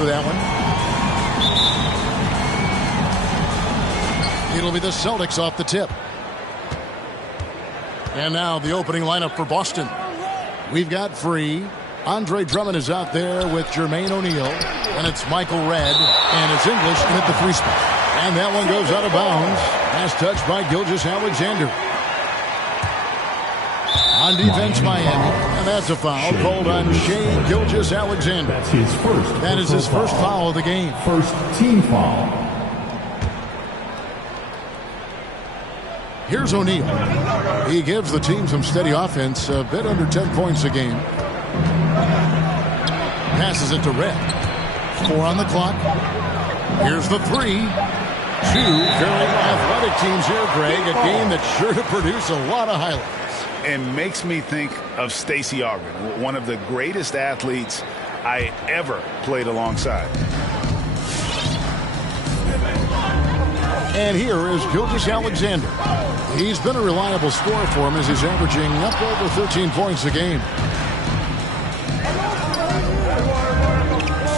after that one. It'll be the Celtics off the tip. And now the opening lineup for Boston. We've got Free. Andre Drummond is out there with Jermaine O'Neal. And it's Michael Redd. And it's English in at the 3 spot. And that one goes out of bounds. Last touch by Gilgeous-Alexander. On defense, Miami. And that's a foul called on Shai Gilgeous-Alexander. That's his first. That is his first foul of the game. First team foul. Here's O'Neal. He gives the team some steady offense, a bit under 10 points a game. Passes it to Redd. 4 on the clock. Here's the 3. 2 very athletic teams here, Greg. A game that's sure to produce a lot of highlights. And makes me think of Stacey Augmon, one of the greatest athletes I ever played alongside. And here is Gilgeous-Alexander. He's been a reliable scorer for him as he's averaging up over 13 points a game.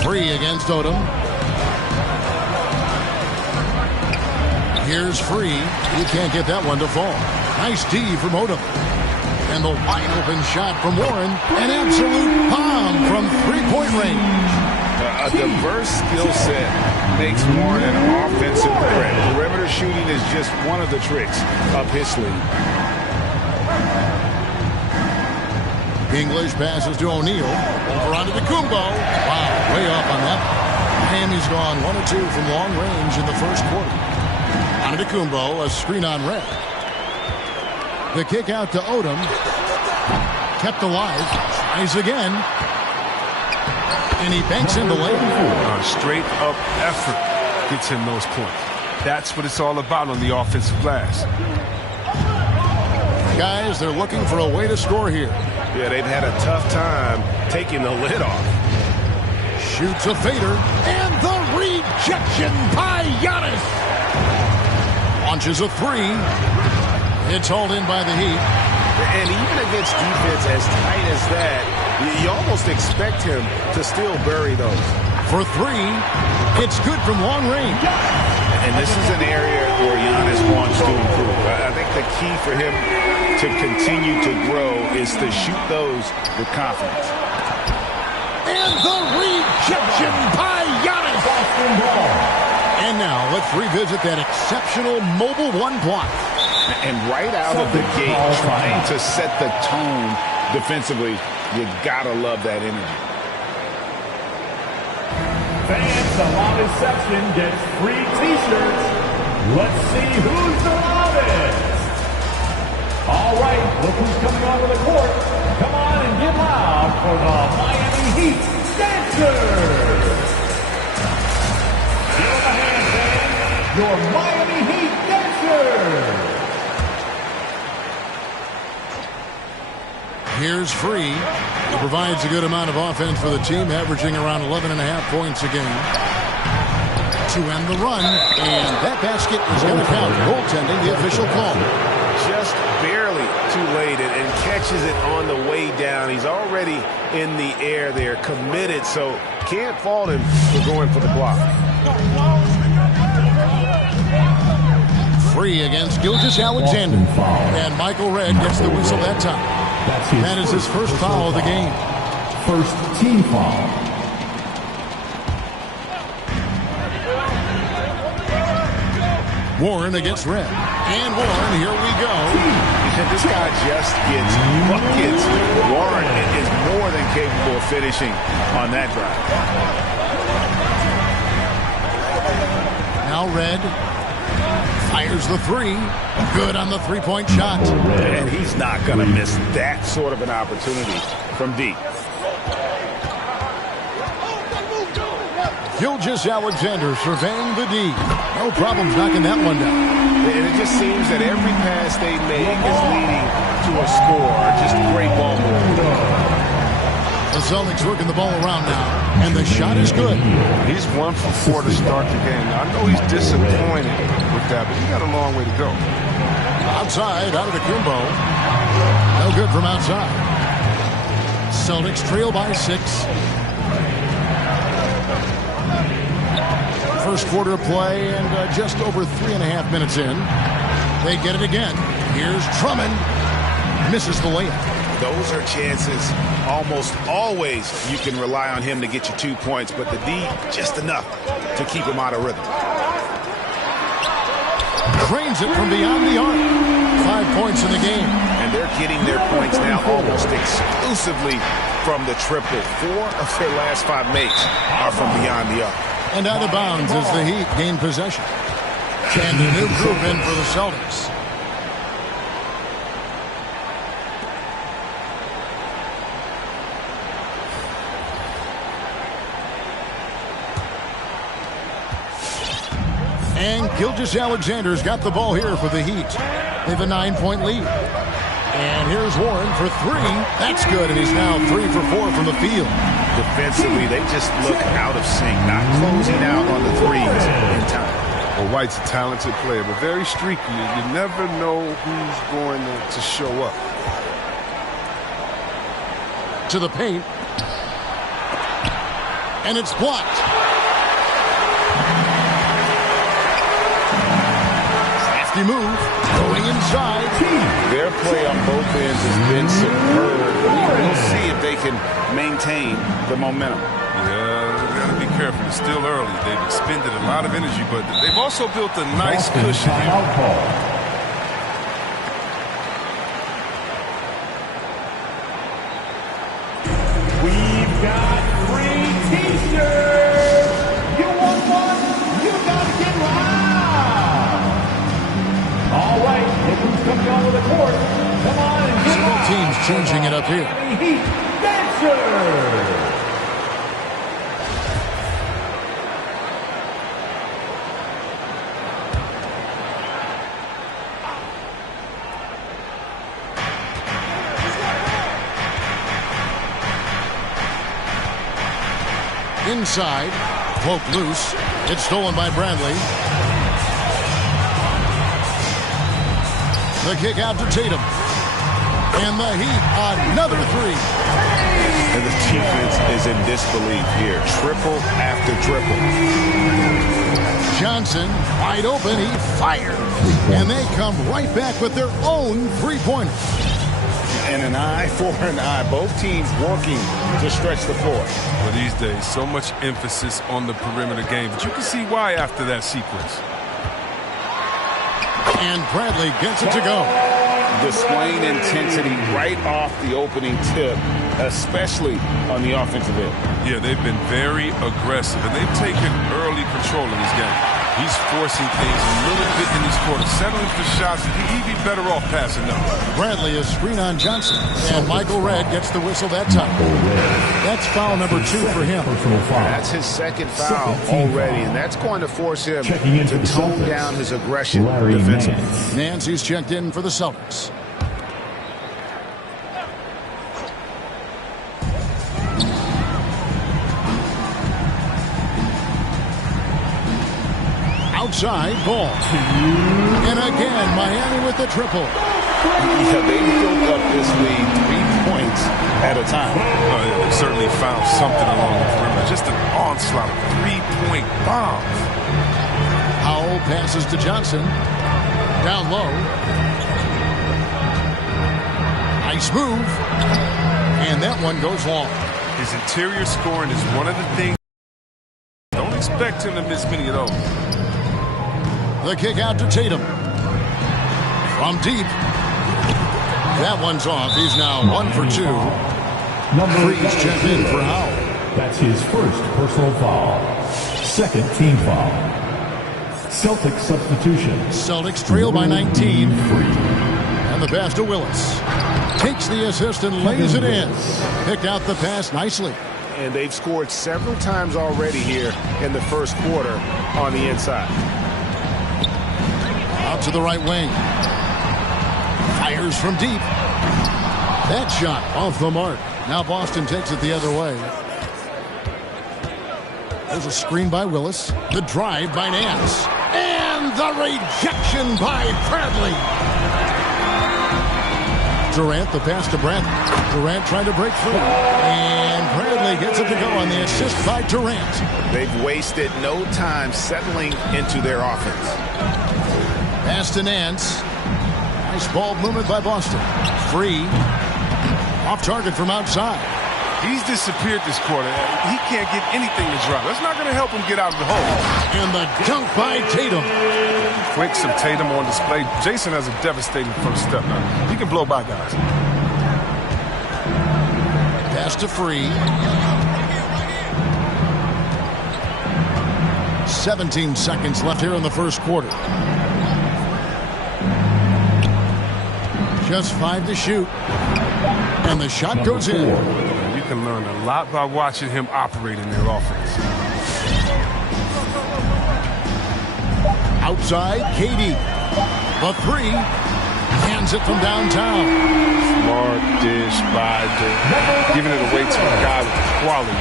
Free against Odom. Here's Free. He can't get that one to fall. Nice D from Odom. And the wide open shot from Warren. An absolute bomb from three-point range. A diverse skill set makes Warren an offensive threat. Perimeter shooting is just one of the tricks up his sleeve. English passes to O'Neal. Over onto Kumbo. Wow, way off on that. Miami's gone 1 of 2 from long range in the first quarter. Onto Kumbo, a screen on Redd. The kick out to Odom. Kept alive. Tries again. And he banks in the lane. Straight up effort gets him those points. That's what it's all about on the offensive glass. Guys, they're looking for a way to score here. Yeah, they've had a tough time taking the lid off. Shoots a fader. And the rejection by Giannis. Launches a 3. It's hauled in by the Heat. And even against defense as tight as that, you almost expect him to still bury those. For 3, it's good from long range. And this is an area where Giannis wants to improve. I think the key for him to continue to grow is to shoot those with confidence. And the rejection by Giannis. And now let's revisit that exceptional mobile 1 block. And right out of the gate, trying to set the tone defensively, you gotta love that energy. Fans, the loudest section gets free T-shirts. Let's see who's the loudest. All right, look who's coming onto the court. Come on and get loud for the Miami Heat Dancers. Give them a hand, fans. Your Miami Heat Dancers. Here's Free. He provides a good amount of offense for the team, averaging around 11.5 points a game. To end the run, and that basket is going to count. Goaltending, the official call. Just barely too late and catches it on the way down. He's already in the air there, committed, so can't fault him for going for the block. Free against Gilgeous-Alexander. And Michael Redd gets the whistle that time. That is his first foul of the game. First team foul. Warren against Redd. And Warren, here we go. This guy just gets buckets. Warren is more than capable of finishing on that drive. Now Redd fires the 3. Good on the three-point shot. And he's not going to miss that sort of an opportunity from deep. Gilgeous-Alexander surveying the D. No problems knocking that one down. And it just seems that every pass they make is leading to a score. Just great ball movement. The Celtics working the ball around now, and the shot is good. He's 1 for 4 to start the game. I know he's disappointed with that, but he's got a long way to go. Outside, out of the Kumbo. No good from outside. Celtics trail by 6. first quarter of play and just over 3.5 minutes in. They get it again. Here's Drummond. Misses the layup. Those are chances almost always you can rely on him to get you 2 points, but the D just enough to keep him out of rhythm. Cranes it from beyond the arc. 5 points in the game. And they're getting their points now almost exclusively from the triple. 4 of their last 5 makes are from beyond the arc. And out of bounds as the Heat gain possession. And a new group in for the Celtics. And Gilgeous-Alexander's got the ball here for the Heat. They have a 9-point lead. And here's Warren for 3. That's good, and he's now 3 for 4 from the field. Defensively, they just look out of sync, not closing out on the threes in time. Well, White's a talented player, but very streaky. You never know who's going to show up. To the paint. And it's blocked. Safety move. Going inside. Their play on both ends has been superb. We'll see if they can maintain the momentum. Yeah, we got to be careful. It's still early. They've expended a lot of energy, but they've also built a nice cushion here. We've got free T-shirts. You want one? You got to get loud. All right, look who's coming onto the court. Come on and get Both teams changing it up here. Heat Dancers. Inside, cloak loose. It's stolen by Bradley. The kick out to Tatum. And the Heat, another 3. And the defense is in disbelief here. Triple after triple. Johnson, wide open, he fires. And they come right back with their own 3-pointer. And an eye for an eye. Both teams working to stretch the floor. Well, these days, so much emphasis on the perimeter game, but you can see why after that sequence. And Bradley gets it to go. Displaying intensity right off the opening tip, especially on the offensive end. Yeah, they've been very aggressive, and they've taken early control in this game. He's forcing things a little bit in these quarters, settling for shots. He'd be better off passing them. Bradley is screen on Johnson, and Michael Redd gets the whistle that time. That's foul number 2 for him. That's his second foul already, and that's going to force him to tone down his aggression defensively. Nancy's checked in for the Celtics. Outside, ball. And again, Miami with the triple. Yeah, they built up this lead 3 points at a time. They certainly found something along the perimeter. Just an onslaught of 3-point bombs. Howell passes to Johnson. Down low. Nice move. And that one goes long. His interior scoring is one of the things. Don't expect him to miss many of those. The kick out to Tatum. From deep. That one's off. He's now 1 for 2. Freeze checked in for Howell. That's his first personal foul. Second team foul. Celtics substitution. Celtics trail by 19. And the pass to Willis. Takes the assist and lays it in. Picked out the pass nicely. And they've scored several times already here in the first quarter on the inside. Out to the right wing. Fires from deep. That shot off the mark. Now Boston takes it the other way. There's a screen by Willis. The drive by Nance. And the rejection by Bradley. Durant, the pass to Bradley. Durant trying to break through. And Bradley Finally gets it to go on the assist by Durant. They've wasted no time settling into their offense. Pass to Nance. Nice ball movement by Boston. Free. Off target from outside. He's disappeared this quarter. He can't get anything to drop. That's not going to help him get out of the hole. And the dunk by Tatum. Quick, some Tatum on display. Jason has a devastating first step now. He can blow by guys. Pass to Free. 17 seconds left here in the first quarter. Just 5 to shoot. And the shot goes in. You can learn a lot by watching him operate in their offense. Outside, KD. The 3. Hands it from downtown. Smart dish by Durant. Giving it away to a guy with quality.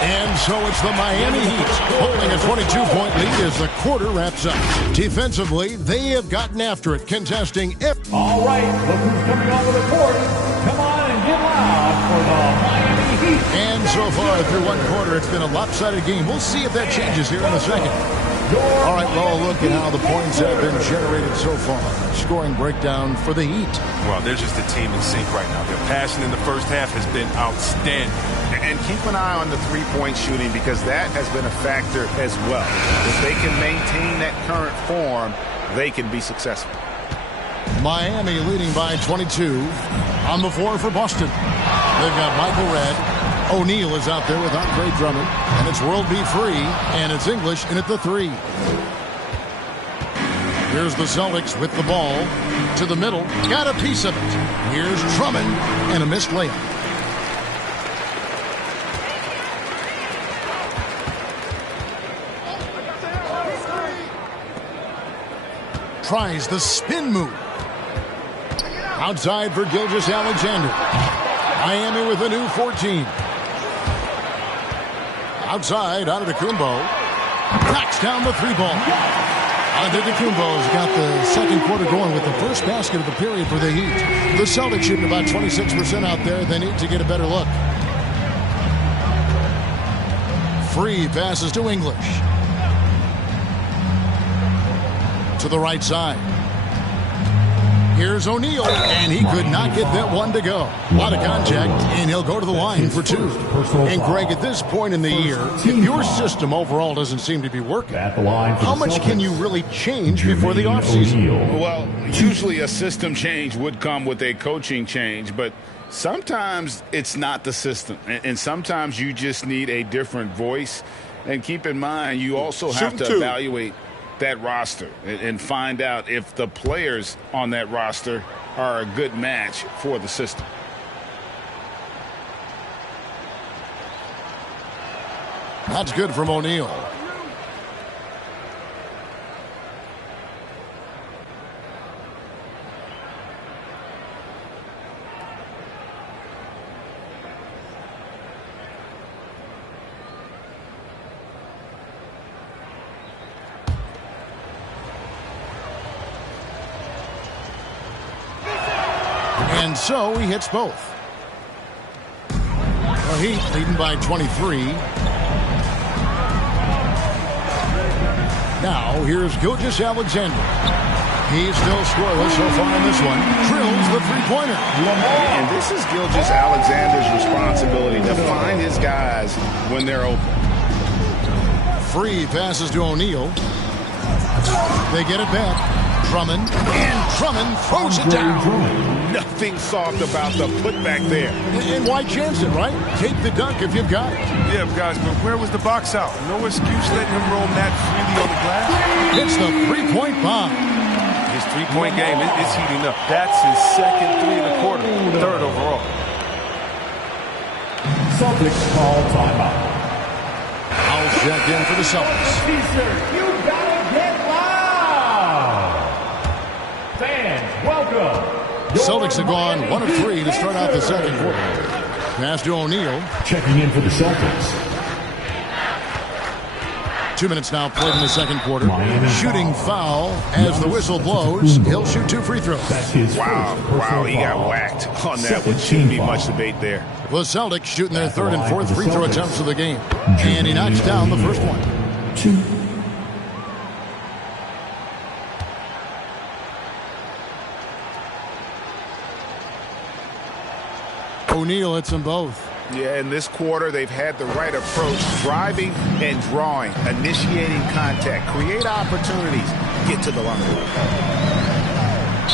And so it's the Miami Heat holding a 22-point lead as the quarter wraps up. Defensively, they have gotten after it, contesting every... All right, look who's coming onto the court. Come on and get loud for the Miami Heat. And so far through one quarter, it's been a lopsided game. We'll see if that changes here in a second. All right, well, look at how the points have been generated so far. Scoring breakdown for the Heat. Well, they're just a team in sync right now. Their passion in the first half has been outstanding. And keep an eye on the three-point shooting because that has been a factor as well. If they can maintain that current form, they can be successful. Miami leading by 22. On the floor for Boston. They've got Michael Redd. O'Neal is out there with Andre Drummond. And it's World B. Free. And it's English in at the 3. Here's the Celtics with the ball. To the middle. Got a piece of it. Here's Drummond. And a missed layup. Tries the spin move. Outside for Gilgeous-Alexander. Miami with a new 14. Outside, Antetokounmpo. Knocks down the 3-ball. Antetokounmpo's got the second quarter going with the first basket of the period for the Heat. The Celtics shooting about 26% out there. They need to get a better look. Free passes to English. To the right side. Here's O'Neal, and he could not get that one to go. A lot of contact, and he'll go to the line for 2. And Greg, at this point in the year, if your system overall doesn't seem to be working, how much can you really change before the offseason? Well, usually a system change would come with a coaching change, but sometimes it's not the system, and sometimes you just need a different voice. And keep in mind, you also have to evaluate that roster and find out if the players on that roster are a good match for the system. That's good from O'Neal. And so he hits both. The Heat leading by 23. Now here's Gilgeous-Alexander. He's still scoreless so far in this one. Drills the 3-pointer. And this is Gilgeous-Alexander's responsibility to find his guys when they're open. Free passes to O'Neal. They get it back. Drummond, and Drummond throws it down. Nothing soft about the putback there. And why chance it, right? Take the dunk if you've got it. Yeah, guys, but where was the box out? No excuse letting him roam that freely on the glass. It's the 3-point bomb. His 3-point game is heating up. That's his second 3 in the quarter, 3rd overall. Celtics call timeout. I'll check in for the Celtics. T-shirt, you gotta get loud. Fans, welcome. Celtics have gone 1 of 3 to start out the second quarter. Pass to O'Neal. Checking in for the Celtics. 2 minutes now played in the second quarter. Shooting foul as the whistle blows. He'll shoot 2 free throws. Wow, he got whacked on that one. Shouldn't be much debate there. The Celtics shooting their third and fourth free throw attempts of the game. And he knocks down the first one. 2. O'Neal hits them both. Yeah, in this quarter, they've had the right approach, driving and drawing, initiating contact, create opportunities, get to the line.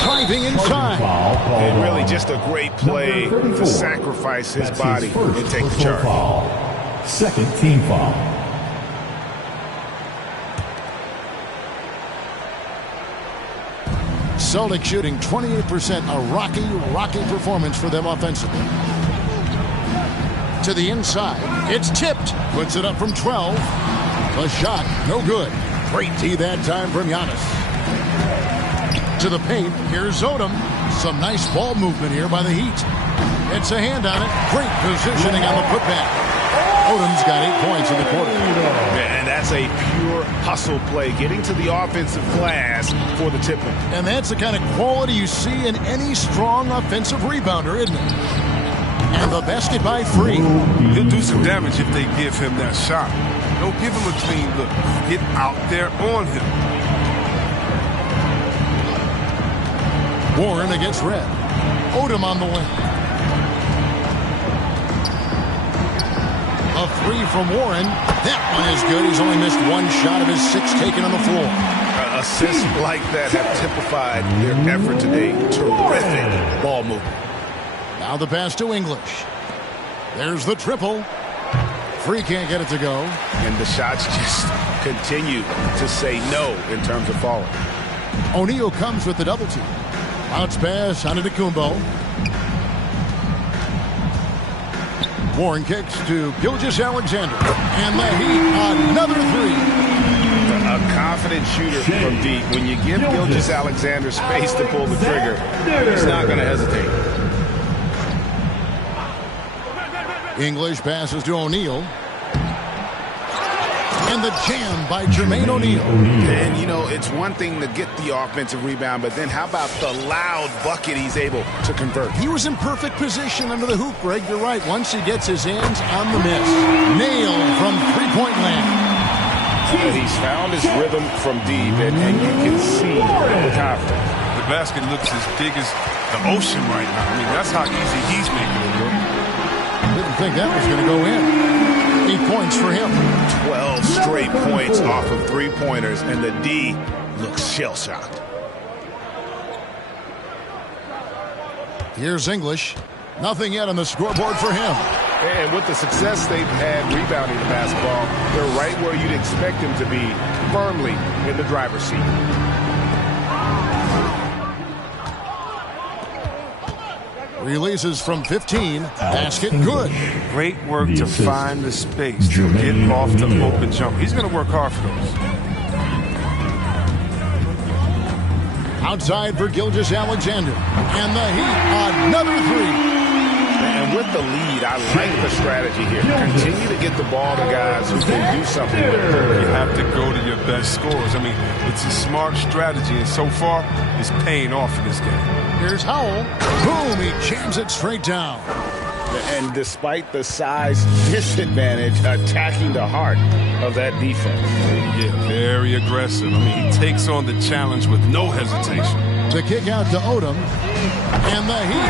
Driving inside. And really just a great play to sacrifice his body and take the charge. Second team foul. Celtics shooting 28%, a rocky performance for them offensively. To the inside, it's tipped, puts it up from 12. The shot, no good. Great D that time from Giannis. To the paint, here's Odom. Some nice ball movement here by the Heat. It's a hand on it. Great positioning on the putback. Odom's got 8 points in the quarter. And that's a pure hustle play, getting to the offensive glass for the tip-in. And that's the kind of quality you see in any strong offensive rebounder, isn't it? And the basket by 3. He'll do some damage if they give him that shot. Don't give him a clean look. Get out there on him. Warren against Red. Odom on the wing. A 3 from Warren. That one is good. He's only missed 1 shot of his 6 taken on the floor. Assists like that have typified their effort today. Terrific ball movement. Now the pass to English. There's the triple. Free can't get it to go. And the shots just continue to say no in terms of falling. O'Neal comes with the double team. Bounce pass on Antetokounmpo. Warren kicks to Gilgeous-Alexander. And the Heat, another 3. A confident shooter from deep. When you give Gilgeous-Alexander space to pull the trigger, he's not going to hesitate. English passes to O'Neal. And the jam by Jermaine O'Neal. And, you know, it's one thing to get the offensive rebound, but then how about the loud bucket he's able to convert? He was in perfect position under the hoop, Greg. You're right. Once he gets his hands on the miss. Nail from three-point land. He's found his rhythm from deep, and you can see the confidence. The basket looks as big as the ocean right now. I mean, that's how easy he's making it look. Didn't think that was going to go in. 8 points for him. 12 straight points off of 3-pointers, and the D looks shell-shocked. Here's English. Nothing yet on the scoreboard for him. And with the success they've had rebounding the basketball, they're right where you'd expect them to be, firmly in the driver's seat. Releases from 15. Basket good. Great work to find the space to get off the open jump. He's going to work hard for those. Outside for Gilgeous-Alexander. And the Heat, another 3. And with the lead, I like the strategy here. Continue to get the ball to guys who can do something with it. You have to go to your best scorers. I mean, it's a smart strategy, and so far, it's paying off in this game. Here's Howell. Boom, he jams it straight down. And despite the size disadvantage, attacking the heart of that defense. Yeah, very aggressive. I mean, he takes on the challenge with no hesitation. The kick out to Odom. And the Heat,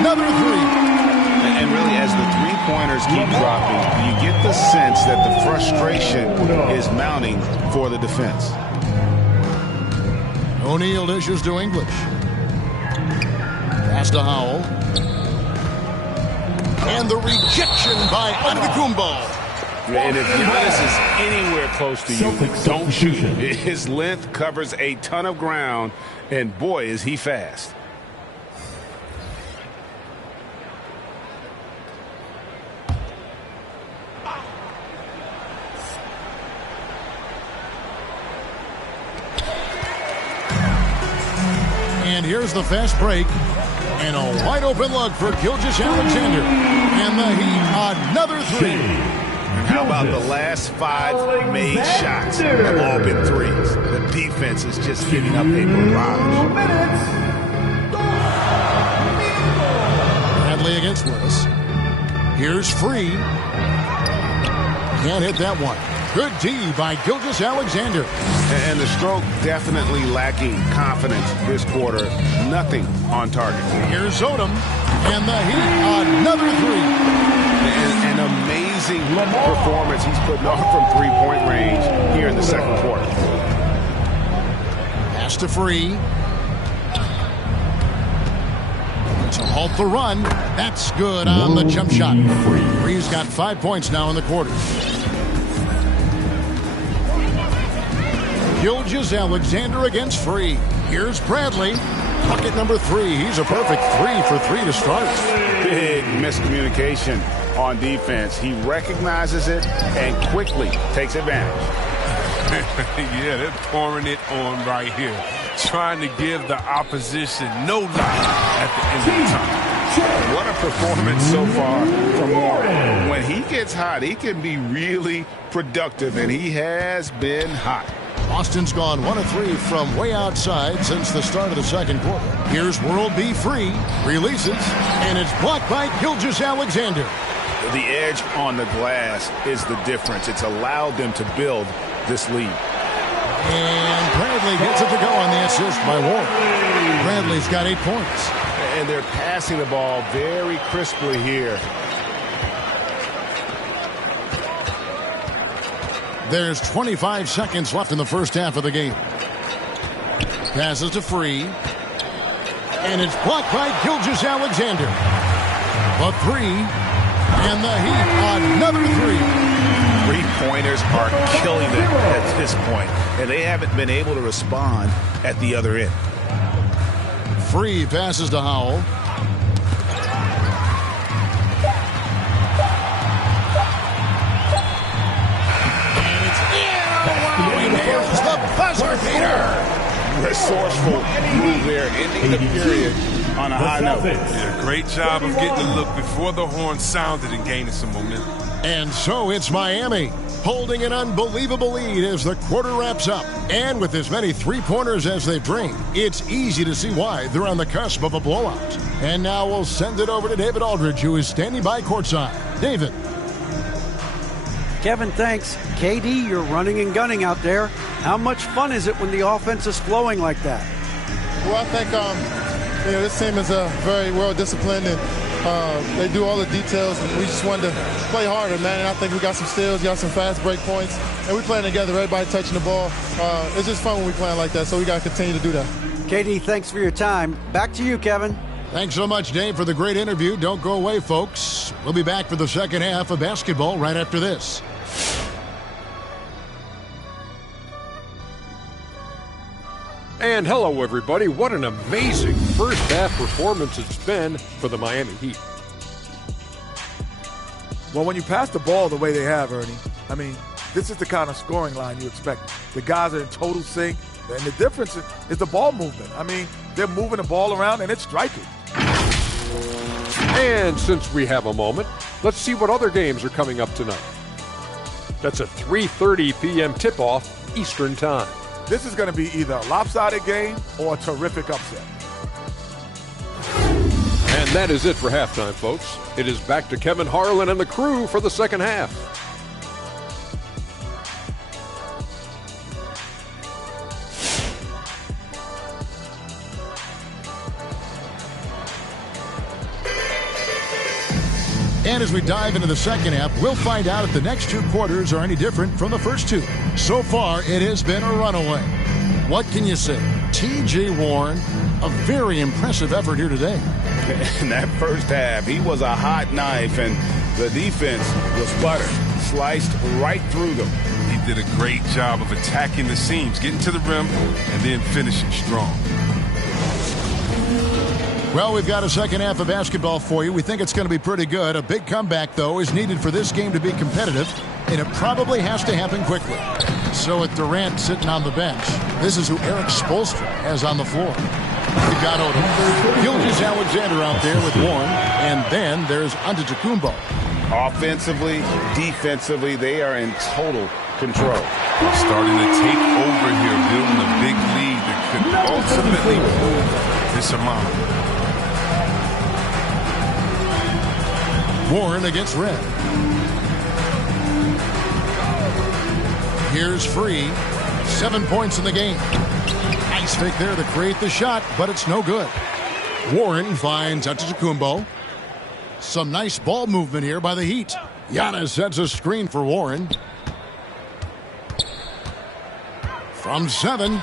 another 3. And really, as the 3-pointers keep dropping, you get the sense that the frustration is mounting for the defense. O'Neal dishes to English. Pass to Howell. And the rejection by Antetokounmpo. And if Giannis is anywhere close to you, don't shoot. His length covers a ton of ground, and boy, is he fast. And here's the fast break. And a wide open look for Gilgeous-Alexander. And the Heat, another 3. And How about the last 5 made shots have all been threes? The defense is just giving up a barrage. Bradley against Willis. Here's Free. Can't hit that one. Good D by Gilgeous-Alexander. And the stroke definitely lacking confidence this quarter. Nothing on target. Here's Odom. And the Heat, another three. An amazing performance he's putting on from three-point range here in the second quarter. Pass to Free. To halt the run. That's good on the jump shot. Free's got 5 points now in the quarter. Gilgeous-Alexander against Free. Here's Bradley. Bucket number 3. He's a perfect 3 for 3 to start. Big miscommunication on defense. He recognizes it and quickly takes advantage. Yeah, they're pouring it on right here. Trying to give the opposition no life at the end of the time. What a performance so far from Warren. When he gets hot, he can be really productive, and he has been hot. Boston's gone 1 of 3 from way outside since the start of the second quarter. Here's World B. Free. Releases, and it's blocked by Gilgeous-Alexander. The edge on the glass is the difference. It's allowed them to build this lead. And Bradley gets it to go on the assist by Warren. Bradley's got 8 points. And they're passing the ball very crisply here. There's 25 seconds left in the first half of the game. Passes to Free. And it's blocked by Gilgeous-Alexander. The 3. And the Heat, another 3. Three-pointers are killing them at this point, and they haven't been able to respond at the other end. Free passes to Howell. And it's in. He nails the buzzer beater. Resourceful move there, ending the period on a high note. Yeah, great job of getting the look before the horn sounded and gaining some momentum. And so it's Miami, holding an unbelievable lead as the quarter wraps up. And with as many three-pointers as they bring, it's easy to see why they're on the cusp of a blowout. And now we'll send it over to David Aldridge, who is standing by courtside. David. Kevin, thanks. KD, you're running and gunning out there. How much fun is it when the offense is flowing like that? Well, I think this team is very well disciplined, and they do all the details, and we just wanted to play harder, man. And I think we got some steals, got some fast break points, and we playing together, everybody touching the ball. It's just fun when we playing like that, so we got to continue to do that. KD, thanks for your time. Back to you, Kevin. Thanks so much, Dave, for the great interview. Don't go away, folks. We'll be back for the second half of basketball right after this. And hello, everybody. What an amazing first half performance it's been for the Miami Heat. Well, when you pass the ball the way they have, Ernie, I mean, this is the kind of scoring line you expect. The guys are in total sync, and the difference is the ball movement. I mean, they're moving the ball around, and it's striking. And since we have a moment, let's see what other games are coming up tonight. That's a 3:30 p.m. tip-off Eastern Time. This is going to be either a lopsided game or a terrific upset. And that is it for halftime, folks. It is back to Kevin Harlan and the crew for the second half. And as we dive into the second half, we'll find out if the next two quarters are any different from the first two. So far, it has been a runaway. What can you say? T.J. Warren, a very impressive effort here today. In that first half, he was a hot knife, and the defense was butter, sliced right through them. He did a great job of attacking the seams, getting to the rim, and then finishing strong. Well, we've got a second half of basketball for you. We think it's going to be pretty good. A big comeback, though, is needed for this game to be competitive, and it probably has to happen quickly. So with Durant sitting on the bench, this is who Eric Spoelstra has on the floor. We've got Odom, Gilgeous-Alexander out there with Warren, and then there's Antetokounmpo. Offensively, defensively, they are in total control. Starting to take over here, building a big lead that could ultimately prove insurmountable. Warren against Red. Here's Free. 7 points in the game. Nice fake there to create the shot, but it's no good. Warren finds Antetokounmpo. Some nice ball movement here by the Heat. Giannis sets a screen for Warren. From 7.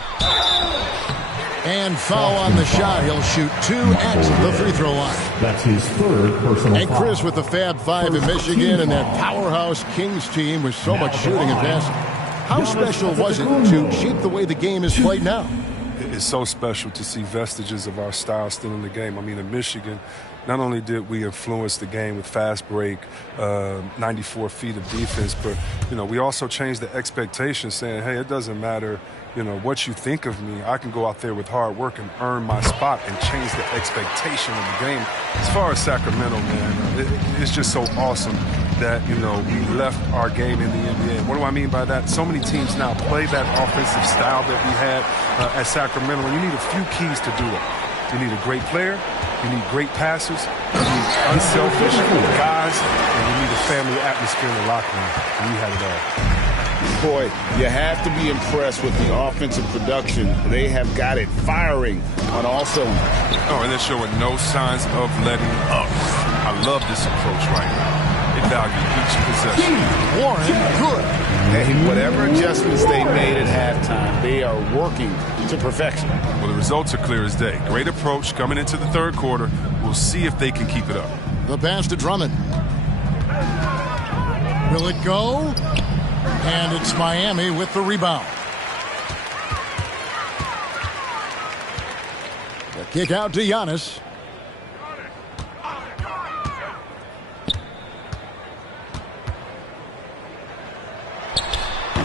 And foul on the shot. He'll shoot 2 at the free throw line. That's his third personal And Chris with the Fab Five in Michigan and that powerhouse Kings team with so much shooting and passing. How special was it to shape the way the game is played now? It's so special to see vestiges of our style still in the game. I mean, in Michigan, not only did we influence the game with fast break, 94 feet of defense, but, we also changed the expectation saying, hey, it doesn't matter, what you think of me. I can go out there with hard work and earn my spot and change the expectation of the game. As far as Sacramento, man, it's just so awesome that, we left our game in the NBA. What do I mean by that? So many teams now play that offensive style that we had at Sacramento, and you need a few keys to do it. You need a great player, you need great passers, you need unselfish guys, and you need a family atmosphere in the locker room. And we had it all. Boy, you have to be impressed with the offensive production. They have got it firing on all cylinders. Oh, and they're showing no signs of letting up. I love this approach right now. They value each possession. Warren, good. Hey, whatever adjustments they made at halftime, they are working to perfection. Well, the results are clear as day. Great approach coming into the third quarter. We'll see if they can keep it up. The pass to Drummond. Will it go? And it's Miami with the rebound. The kick out to Giannis.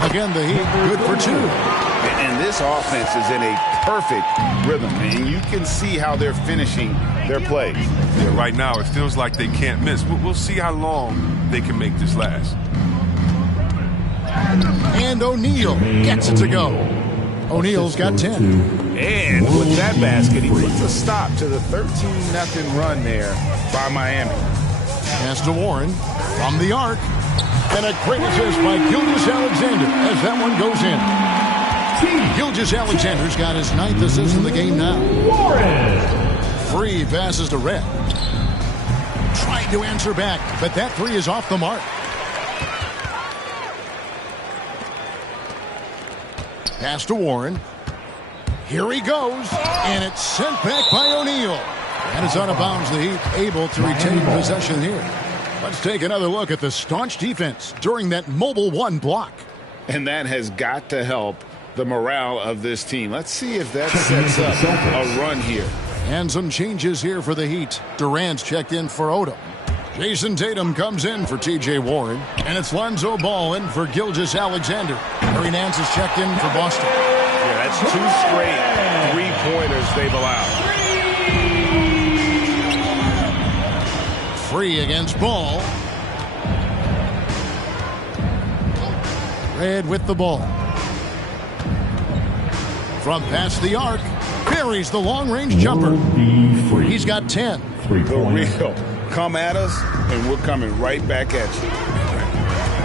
Again, the Heat good for 2. And this offense is in a perfect rhythm, and you can see how they're finishing their plays. Yeah, right now, it feels like they can't miss. We'll see how long they can make this last. And O'Neal gets it to go. O'Neal's got 10. And with that basket, he puts a stop to the 13-0 run there by Miami. Pass to Warren from the arc. And a great assist by Gilgeous-Alexander as that one goes in. Gilgeous-Alexander's got his 9th assist in the game now. Free passes to Red. Trying to answer back, but that 3 is off the mark. Pass to Warren. Here he goes, and it's sent back by O'Neal. And it's out of bounds. The Heat able to retain possession here. Let's take another look at the staunch defense during that mobile 1 block. And that has got to help the morale of this team. Let's see if that sets up a run here. And some changes here for the Heat. Durant's checked in for Odom. Jason Tatum comes in for T.J. Warren. And it's Lonzo Ball in for Gilgeous-Alexander. Harry Nance is checked in for Boston. Yeah, that's 2 straight 3-pointers they've allowed. Free against Ball. Red with the ball. From past the arc. Buries the long-range jumper. He's got 10. The real. Come at us, and we're coming right back at you.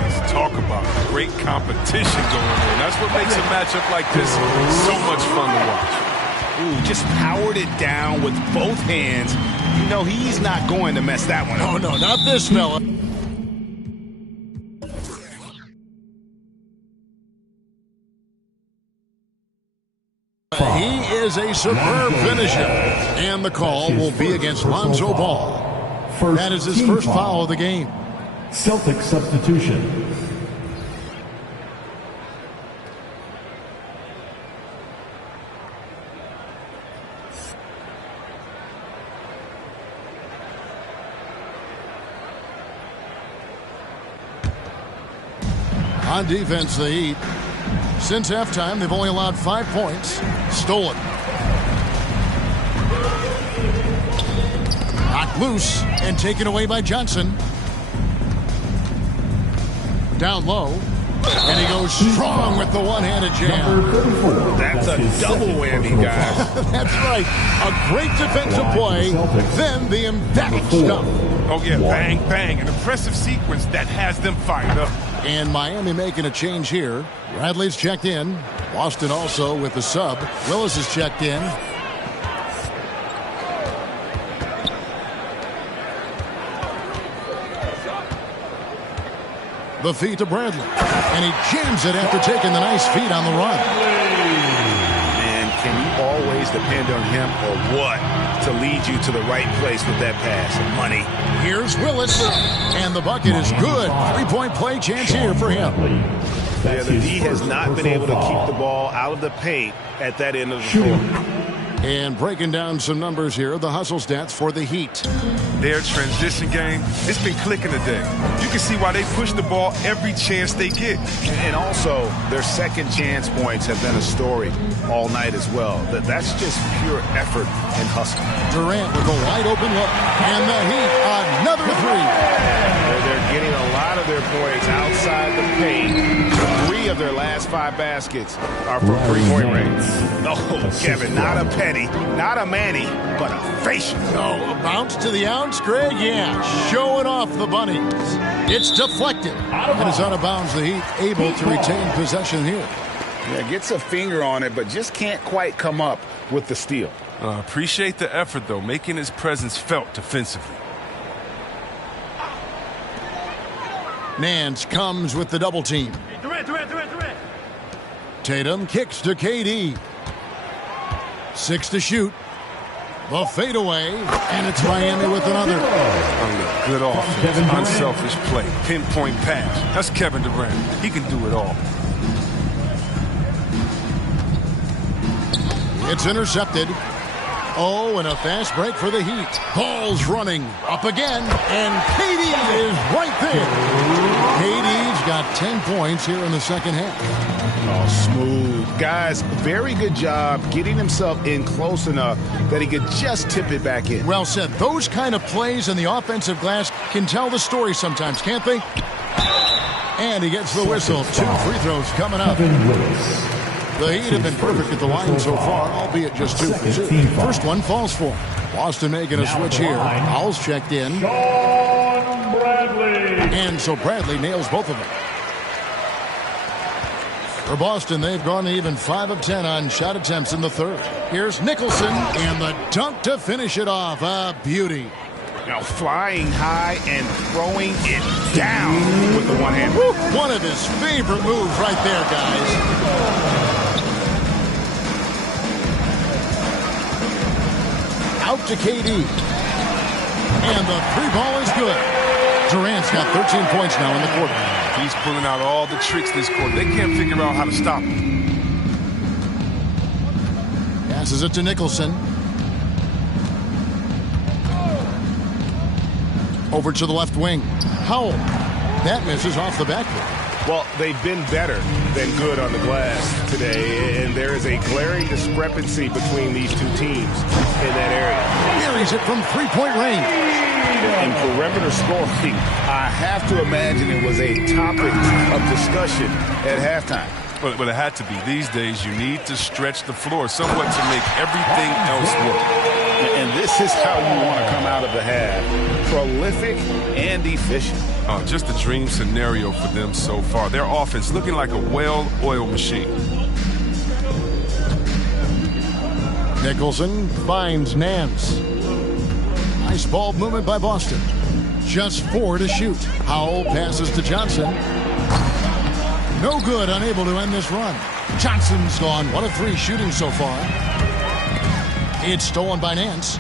Let's talk about great competition going on. That's what makes a matchup like this so much fun to watch. Ooh, just powered it down with both hands. You know, he's not going to mess that one up. Oh, no, not this fella. He is a superb finisher. And the call will be against Lonzo Ball. That is his first foul of the game. Celtic substitution. On defense, the Heat. Since halftime, they've only allowed 5 points. Stolen. Knocked loose and taken away by Johnson. Down low. And he goes strong with the one-handed jam. That's a double whammy, guys. That's right. A great defensive play, then the emphatic stuff. Oh, yeah, bang, bang. An impressive sequence that has them fired up. And Miami making a change here. Bradley's checked in. Boston also with the sub. Willis is checked in. The feed to Bradley. And he jams it after taking the nice feed on the run. Man, can you always depend on him or what to lead you to the right place with that pass? Money. Here's Willis. And the bucket is good. 3-point play chance here for him. Yeah, the D has not been able to keep the ball out of the paint at that end of the floor. And breaking down some numbers here, the hustle stats for the Heat. Their transition game, it's been clicking today. You can see why they push the ball every chance they get. And also, their second chance points have been a story all night as well. That's just pure effort and hustle. Durant with a wide open look. And the Heat, another three. They're getting a lot of their points outside the paint. 3 of their last 5 baskets are from 3-point range. Oh, Kevin, not a penny, not a Manny, but a facial. Oh, a bounce to the ounce, Greg? Yeah, showing off the bunnies. It's deflected. And is out of bounds. The Heat able to retain possession here. Yeah, gets a finger on it, but just can't quite come up with the steal. Appreciate the effort, though, making his presence felt defensively. Nance comes with the double team. Tatum kicks to KD. 6 to shoot. The fadeaway, and it's Miami with another. Good offense, unselfish play, pinpoint pass. That's Kevin Durant. He can do it all. It's intercepted. Oh, and a fast break for the Heat. Ball's running up again, and KD is right there. KD's got 10 points here in the second half. Oh, smooth. Guys, very good job getting himself in close enough that he could just tip it back in. Well said. Those kind of plays in the offensive glass can tell the story sometimes, can't they? And he gets the whistle. 2 free throws coming up. The Heat have been perfect at the line so far, albeit just 2 for 2. First one falls for him. Boston making a switch here. Howell's checked in. And so Bradley nails both of them. For Boston, they've gone even 5 of 10 on shot attempts in the third. Here's Nicholson, and the dunk to finish it off. A beauty. Now flying high and throwing it down with the one hand. One of his favorite moves right there, guys. Out to KD. And the 3-ball is good. Durant's got 13 points now in the quarter. He's pulling out all the tricks this quarter. They can't figure out how to stop him. Passes it to Nicholson. Over to the left wing. Howell. That misses off the backboard. Well, they've been better than good on the glass today, and there is a glaring discrepancy between these two teams in that area. Carries it from 3-point range. In perimeter scoring, I have to imagine it was a topic of discussion at halftime. Well, it had to be. These days, you need to stretch the floor somewhat to make everything else work. And this is how you want to come out of the half. Prolific and efficient. Just a dream scenario for them so far. Their offense looking like a well-oiled machine. Nicholson finds Nance. Nice ball movement by Boston. Just 4 to shoot. Howell passes to Johnson. No good, unable to end this run. Johnson's gone 1 of 3 shooting so far. It's stolen by Nance.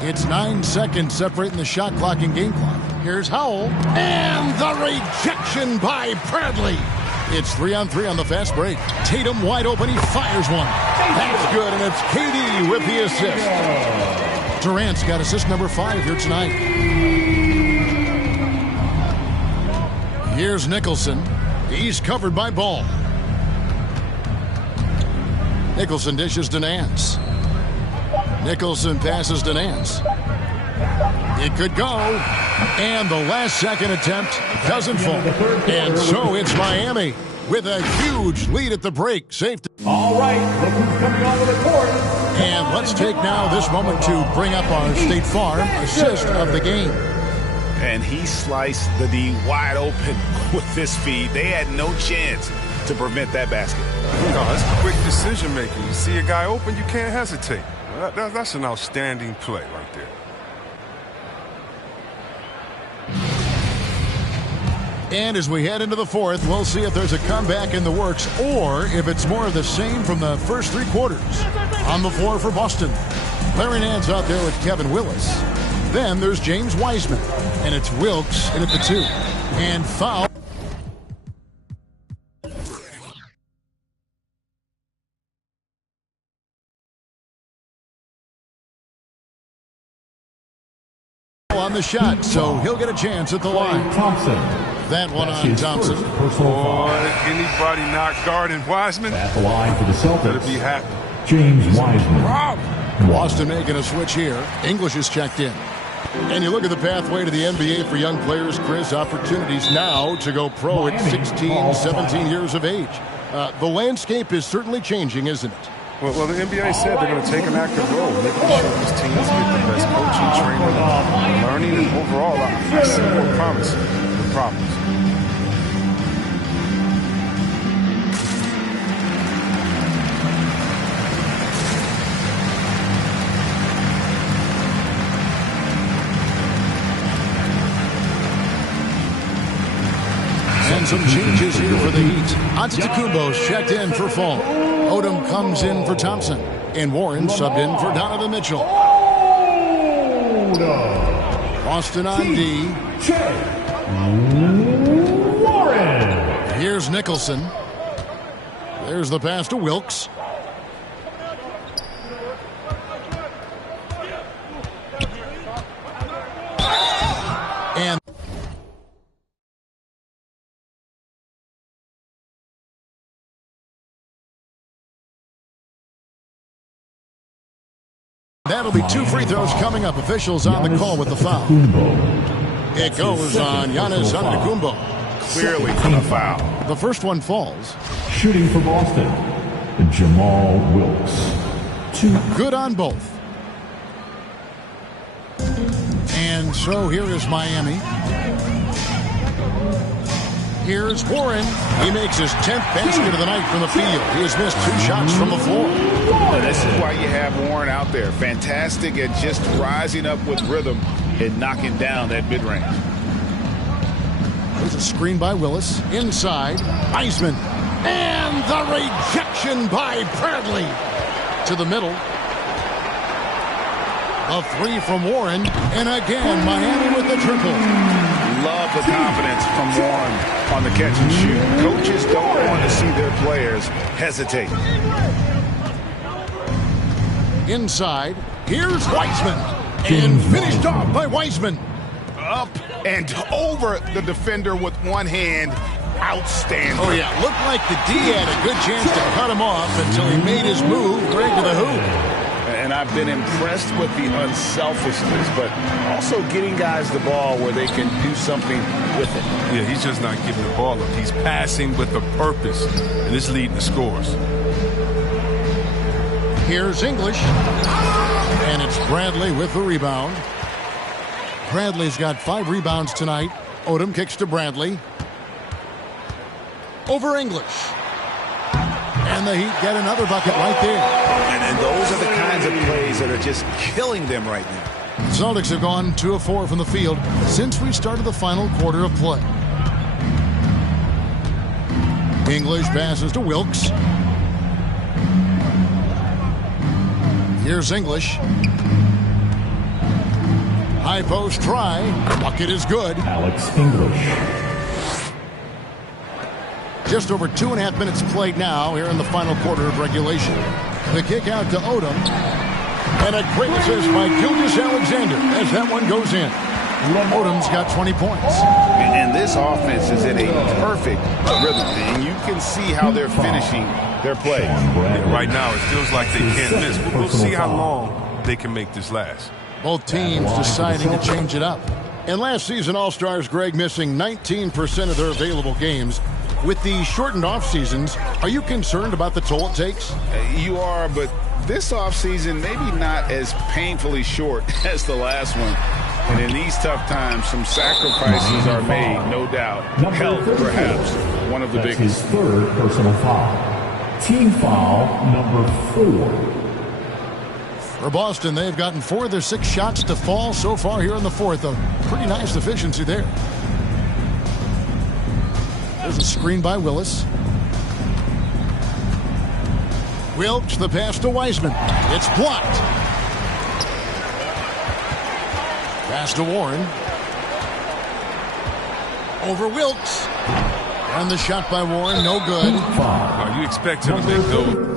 It's 9 seconds separating the shot clock and game clock. Here's Howell. And the rejection by Bradley. It's 3-on-3 on the fast break. Tatum wide open. He fires one. That's good, and it's KD with the assist. Durant's got assist number 5 here tonight. Here's Nicholson. He's covered by Ball. Nicholson dishes to Nance. Nicholson passes to Nance. It could go. And the last-second attempt doesn't fall. And so it's Miami with a huge lead at the break. Safety. All right, look who's coming onto the court. And let's take now this moment to bring up our State Farm assist of the game. And he sliced the D wide open with this feed. They had no chance to prevent that basket. No, that's quick decision making. You see a guy open, you can't hesitate. That's an outstanding play right there. And as we head into the fourth, we'll see if there's a comeback in the works or if it's more of the same from the first three quarters. On the floor for Boston, Larry Nance out there with Kevin Willis. Then there's James Wiseman, and it's Wilkes in at the 2. And foul. On the shot, so he'll get a chance at the line. Thompson. That one on Thompson. Boy, anybody not guarding Wiseman? At the line for the Celtics. Better be happy. James Wiseman. Boston making a switch here. English is checked in. And you look at the pathway to the NBA for young players, Chris, opportunities now to go pro at 16, 17 years of age. The landscape is certainly changing, isn't it? Well, the NBA said they're going to take an active role, making sure these teams get the best coaching, training, learning, and overall, I see more promise than problems. And some changes here for the Heat. Antetokounmpo's checked in for Fall. Odom comes in for Thompson. And Warren subbed in for Donovan Mitchell. Boston on D. Warren. Here's Nicholson. There's the pass to Wilkes. And that'll be 2 free throws coming up. Officials on the call with the foul. It goes on Giannis Antetokounmpo. Clearly a foul. The first one falls. Shooting for Boston, Jamal Wilkes. 2. Good on both. And so here is Miami. Here's Warren. He makes his 10th basket of the night from the field. He has missed 2 shots from the floor. And this is why you have Warren out there. Fantastic at just rising up with rhythm and knocking down that mid-range. There's a screen by Willis. Inside, Wiseman. And the rejection by Bradley. To the middle. A 3 from Warren. And again, Miami with the triple. Love the confidence from Warren on the catch and shoot. Coaches don't want to see their players hesitate. Inside, here's Wiseman. And finished off by Wiseman. Up and over the defender with one hand. Outstanding. Oh, yeah. Looked like the D had a good chance to cut him off until he made his move right to the hoop. And I've been impressed with the unselfishness, but also getting guys the ball where they can do something with it. Yeah, he's just not giving the ball up. He's passing with a purpose, and it's leading to scores. Here's English. And it's Bradley with the rebound. Bradley's got 5 rebounds tonight. Odom kicks to Bradley. Over English. And the Heat get another bucket right there. And those are the kinds of plays that are just killing them right now. Celtics have gone 2 of 4 from the field since we started the final quarter of play. English passes to Wilkes. Here's English. High post try. Bucket is good. Alex English. Just over 2.5 minutes played now here in the final quarter of regulation. The kick out to Odom. And a great assist by Gilgeous-Alexander as that one goes in. Odom's got 20 points. And this offense is in a perfect rhythm. And you can see how they're finishing their play. Yeah, right now, it feels like they can't miss. But we'll see how long they can make this last. Both teams deciding to change it up. And last season, All-Stars, Greg, missing 19% of their available games. With the shortened off seasons, are you concerned about the toll it takes? You are, but this offseason maybe not as painfully short as the last one. And in these tough times, some sacrifices are made, no doubt. Health, perhaps, one of the biggest. His third personal foul. Team foul number 4. For Boston, they've gotten 4 of their 6 shots to fall so far here in the fourth. A pretty nice efficiency there. There's a screen by Willis. Wilkes, the pass to Wiseman. It's blocked. Pass to Warren. Over Wilkes. And the shot by Warren, no good. You expect him to let go.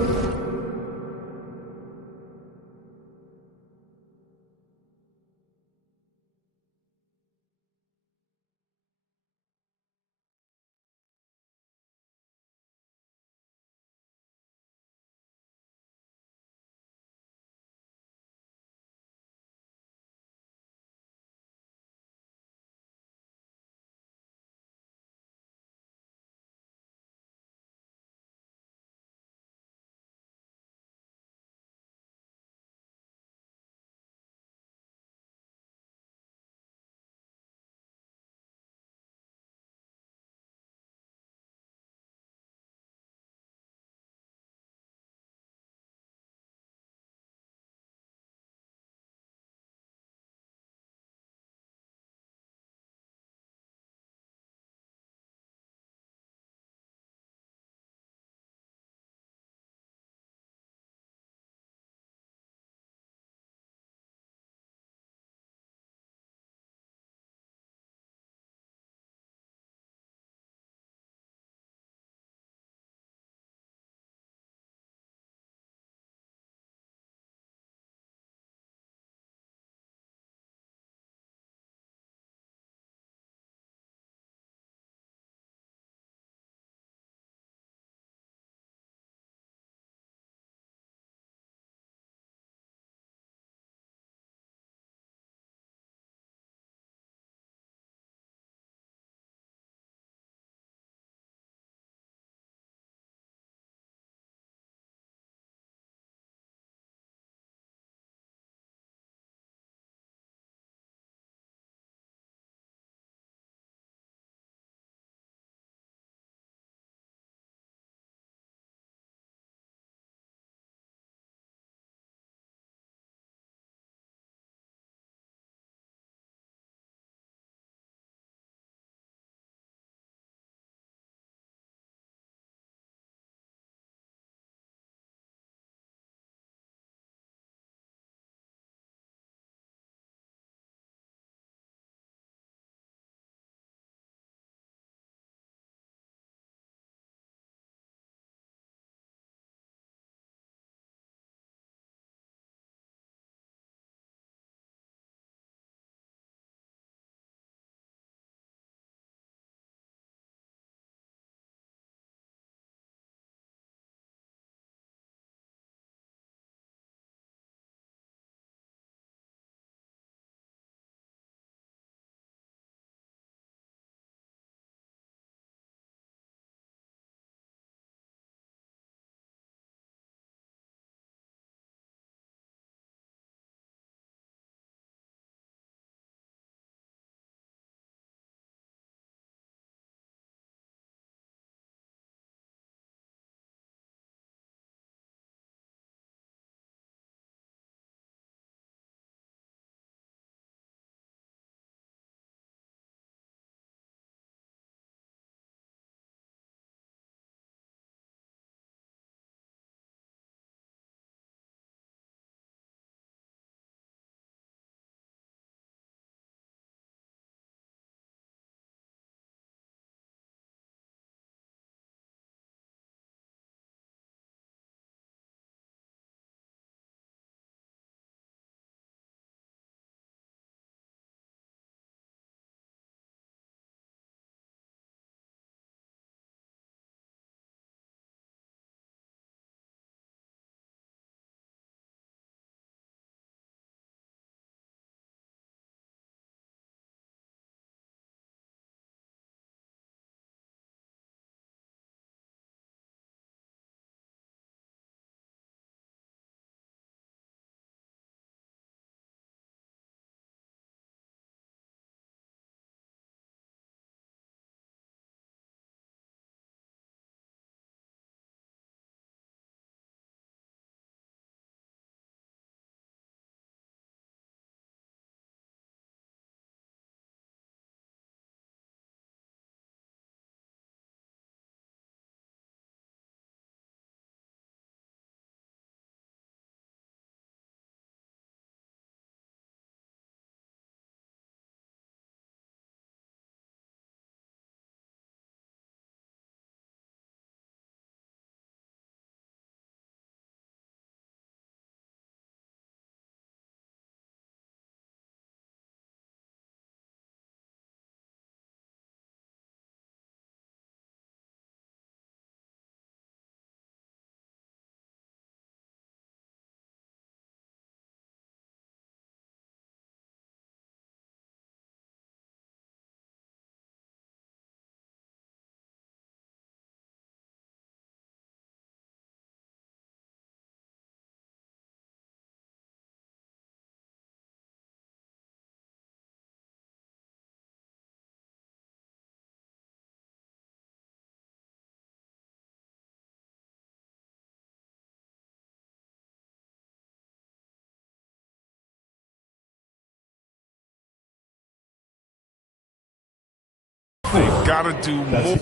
got to do more.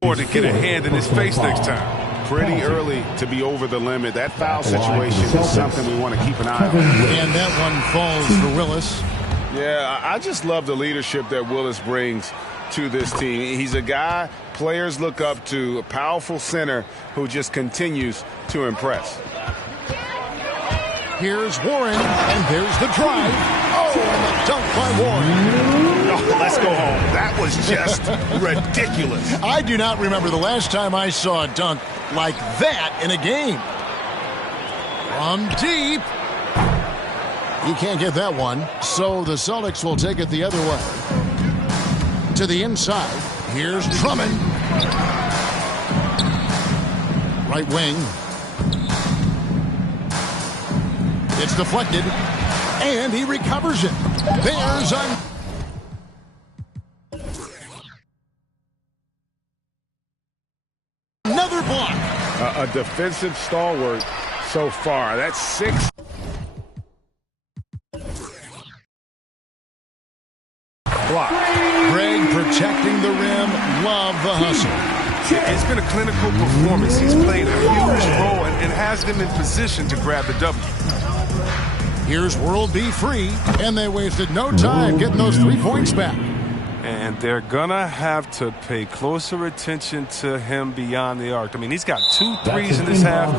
Or to get a hand in his face next time. Pretty early to be over the limit. That foul situation is something we want to keep an eye on. And that one falls for Willis. Yeah, I just love the leadership that Willis brings to this team. He's a guy players look up to, a powerful center who just continues to impress. Here's Warren, and there's the drive. Oh, and the dunk by Warren. Oh, let's go home. That was just ridiculous. I do not remember the last time I saw a dunk like that in a game. From deep. He can't get that one, so the Celtics will take it the other way. To the inside, here's Drummond. Right wing. It's deflected, and he recovers it. There's another block. A defensive stalwart so far. That's 6. Block. Greg protecting the rim. Love the hustle. It's been a clinical performance. He's played a huge role and has them in position to grab the W. Here's World B free, and they wasted no time getting those 3 points back. And they're going to have to pay closer attention to him beyond the arc. I mean, he's got 2 threes in this half, a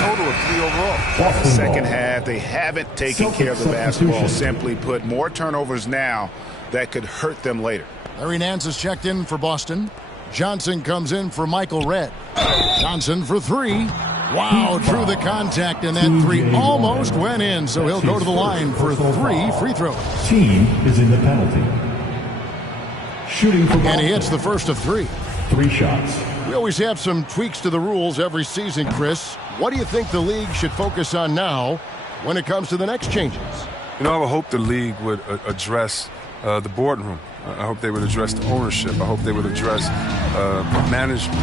total of 3 overall. The second half, they haven't taken care of the basketball. Simply put, more turnovers now that could hurt them later. Larry Nance is checked in for Boston. Johnson comes in for Michael Redd. Johnson for 3. Wow, through the contact, and that 3 almost went in, so he'll go to the line for 3 free throws. Team is in the penalty. Shooting for and he hits the first of 3. 3 shots. We always have some tweaks to the rules every season, Chris. What do you think the league should focus on now when it comes to the next changes? You know, I would hope the league would address the boardroom. I hope they would address the ownership. I hope they would address management.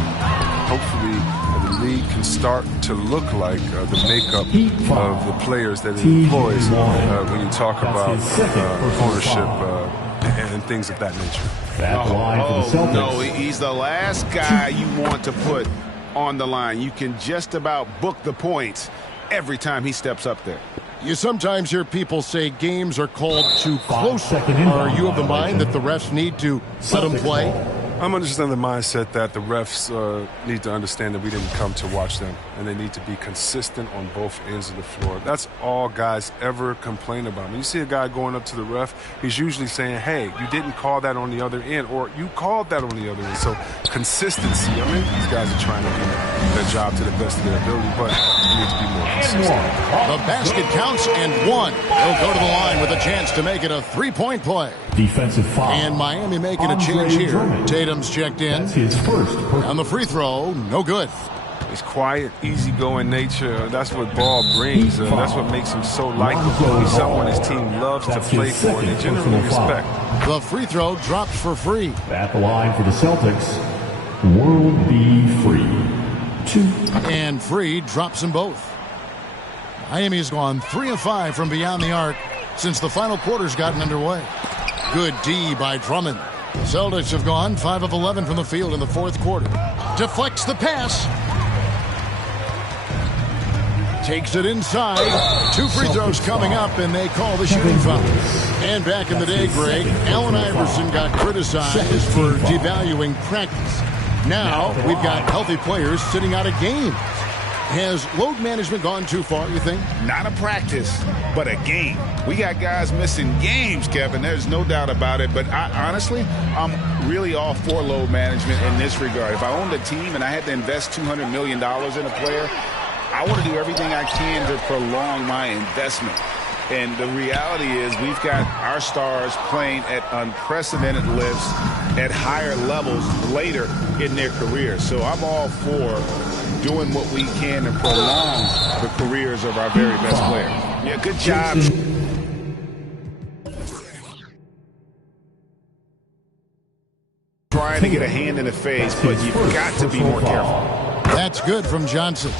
Hopefully, the league can start to look like the makeup of the players that it employs when you talk about ownership and things of that nature. No, he's the last guy you want to put on the line. You can just about book the points every time he steps up there. You sometimes hear people say games are called too close. Are you of the mind that the refs need to let them play? I'm understanding the mindset that the refs need to understand that we didn't come to watch them, and they need to be consistent on both ends of the floor. That's all guys ever complain about. When you see a guy going up to the ref, he's usually saying, hey, you didn't call that on the other end, or you called that on the other end. So consistency, I mean, these guys are trying to do their job to the best of their ability, but they need to be more consistent. The basket counts and 1. They'll go to the line with a chance to make it a 3-point play. Defensive foul. And Miami making a change here. Tatum's checked in. That's his first. On the free throw, no good. His quiet, easygoing nature, that's what Ball brings. That's what makes him so likable. He's someone his team loves to play for and they generally respect. The free throw drops for free. At the line for the Celtics, World B free. 2. And free drops them both. Miami's gone 3 of 5 from beyond the arc since the final quarter's gotten underway. Good D by Drummond. Celtics have gone 5 of 11 from the field in the 4th quarter. Deflects the pass. Takes it inside. 2 free throws coming up, and they call the shooting foul. And back in the day, Greg, Allen Iverson got criticized for devaluing practice. Now we've got healthy players sitting out of games. Has load management gone too far, you think? Not a practice, but a game. We got guys missing games, Kevin. There's no doubt about it. But honestly, I'm really all for load management in this regard. If I owned a team and I had to invest $200 million in a player, I want to do everything I can to prolong my investment. And the reality is we've got our stars playing at unprecedented lifts at higher levels later in their careers. So I'm all for doing what we can to prolong the careers of our very best players. Yeah, good job. Trying to get a hand in the face, but you've got to be more careful. That's good from Johnson.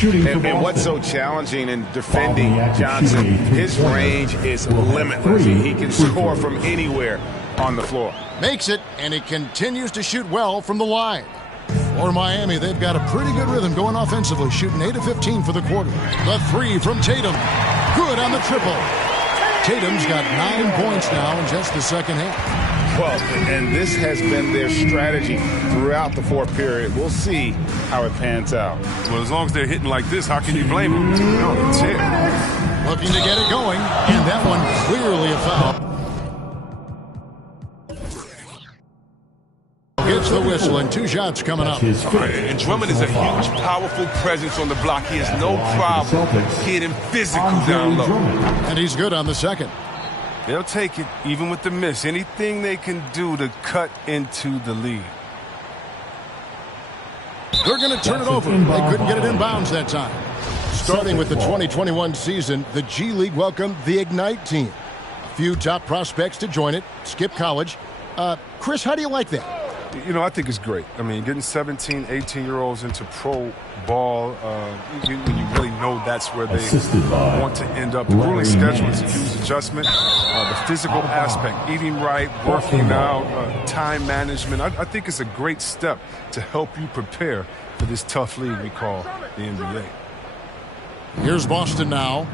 And what's so challenging in defending Johnson, his range is limitless. He can score from anywhere on the floor. Makes it, and he continues to shoot well from the line. For Miami, they've got a pretty good rhythm going offensively, shooting 8 of 15 for the quarter. The three from Tatum. Good on the triple. Tatum's got 9 points now in just the second half. Well, and this has been their strategy throughout the fourth period. We'll see how it pans out. Well, as long as they're hitting like this, how can you blame them? No, it's it. Looking to get it going, and that one clearly a foul. Gets the whistle, and 2 shots coming up. And Drummond is a huge, powerful presence on the block. He has no problem getting physical down low. And he's good on the second. They'll take it, even with the miss. Anything they can do to cut into the lead. They're going to turn it over. They couldn't get it inbounds that time. Starting with the 2021 season, the G League welcomed the Ignite team. A few top prospects to join it. Skip college. Chris, how do you like that? You know, I think it's great. I mean, getting 17, 18-year-olds into pro ball, when you really know that's where they want to end up. The ruling schedule is a huge adjustment. The physical aspect, eating right, working out, time management. I think it's a great step to help you prepare for this tough league we call the NBA. Here's Boston now.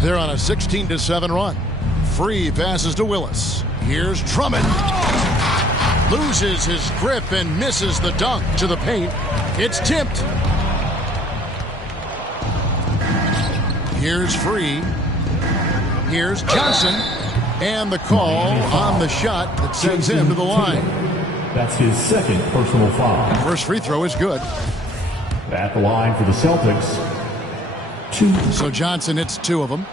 They're on a 16-7 run. Free passes to Willis. Here's Drummond. Loses his grip and misses the dunk to the paint. It's tipped. Here's Free. Here's Johnson. And the call on the shot that sends him to the line. That's his second personal foul. First free throw is good. At the line for the Celtics, 2. So Johnson hits 2 of them.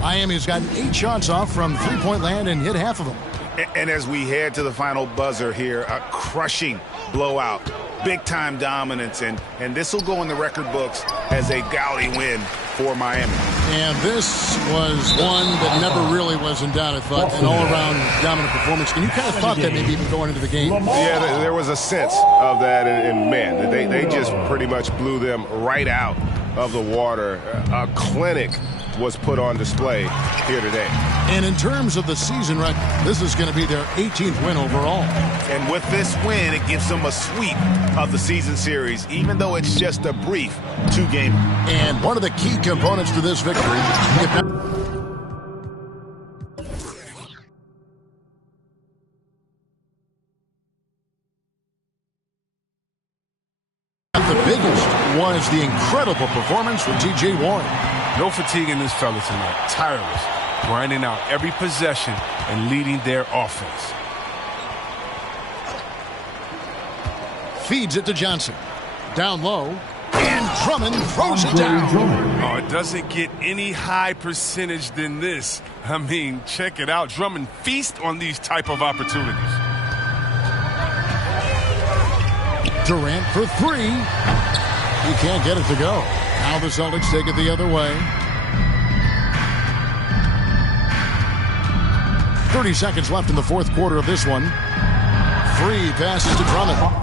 Miami's gotten 8 shots off from three-point land and hit half of them. And as we head to the final buzzer here, a crushing blowout, big-time dominance, and this will go in the record books as a gaudy win for Miami. And this was one that never really was in doubt, I thought, an all-around dominant performance. And you kind of thought that maybe even going into the game. Yeah, there was a sense of that, and man, they just pretty much blew them right out of the water. A clinic was put on display here today. And in terms of the season record, this is going to be their 18th win overall. And with this win, it gives them a sweep of the season series, even though it's just a brief 2-game. And one of the key components to this victory, the biggest was the incredible performance from T.J. Warren. No fatigue in this fella tonight. Tireless, grinding out every possession and leading their offense. Feeds it to Johnson. Down low. And Drummond throws it down. Oh, it doesn't get any high percentage than this. I mean, check it out. Drummond feasts on these type of opportunities. Durant for 3. He can't get it to go. Now the Celtics take it the other way. 30 seconds left in the fourth quarter of this one. Free passes to Drummond.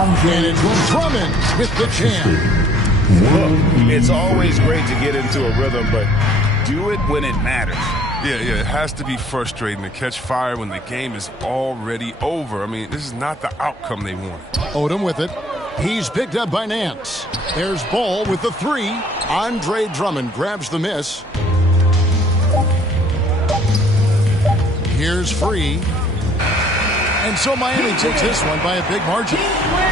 And it's Drummond with the jam. Look, it's always great to get into a rhythm, but do it when it matters. Yeah, it has to be frustrating to catch fire when the game is already over. I mean, this is not the outcome they want. Odom with it. He's picked up by Nance. There's Ball with the three. Andre Drummond grabs the miss. Here's Free. And so Miami takes this one by a big margin.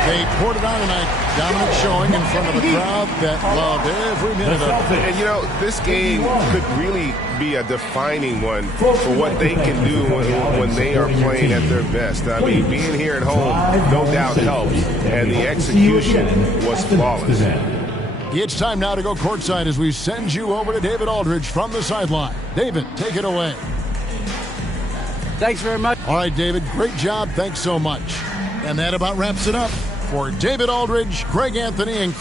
They poured it on tonight. Dominant showing in front of a crowd that loved every minute of it. And, you know, this game could really be a defining one for what they can do when they are playing at their best. I mean, being here at home, no doubt helps. And the execution was flawless. It's time now to go courtside as we send you over to David Aldridge from the sideline. David, take it away. Thanks very much. All right, David, great job. Thanks so much. And that about wraps it up for David Aldridge, Greg Anthony, and